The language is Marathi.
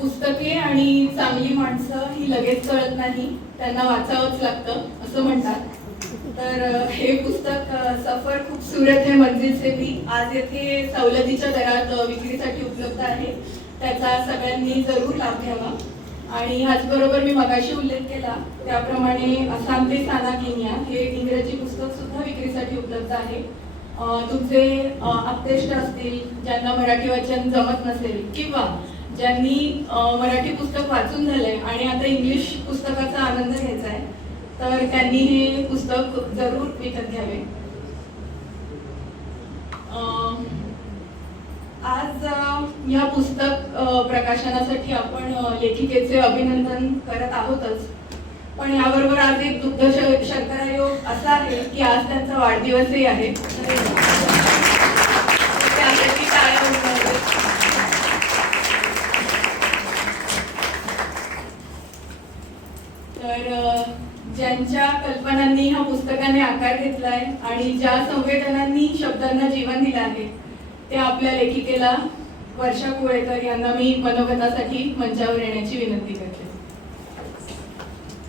पुस्तके आणि चांगली माणसं ही लगेच कळत नाही. त्यांना वाचावंच लागतं असं म्हणतात. तर हे पुस्तक सफर खूपसूरत है मंजिल से भी आज येथे सवलतीच्या दरात विक्रीसाठी उपलब्ध आहे. त्याचा सगळ्यांनी जरूर लाभ घ्यावा. आणि ह्याचबरोबर मी मगाशी उल्लेख केला त्याप्रमाणे असांते साना किनिया हे इंग्रजी पुस्तक सुद्धा विक्रीसाठी उपलब्ध आहे. तुमचे आप्तेष्ट असतील ज्यांना मराठी वाचन जमत नसेल किंवा ज्यांनी मराठी पुस्तक वाचून झालंय आणि आता इंग्लिश पुस्तकाचा आनंद घ्यायचा आहे तर त्यांनी हे पुस्तक जरूर विकत घ्यावे. आज या पुस्तक प्रकाशनासाठी आपण लेखिकेचे अभिनंदन करत आहोतच. पण याबरोबर आज एक दुग्ध श- असा आहे की आज त्यांचा वाढदिवसही आहे. तर ज्यांच्या कल्पनांनी ह्या पुस्तकाने आकार घेतलाय आणि ज्या संवेदनांनी शब्दांना जीवन दिलं आहे ते आपल्या लेखिकेला वर्षा कुळेकर यांना मी मनोगतासाठी मंचावर येण्याची विनंती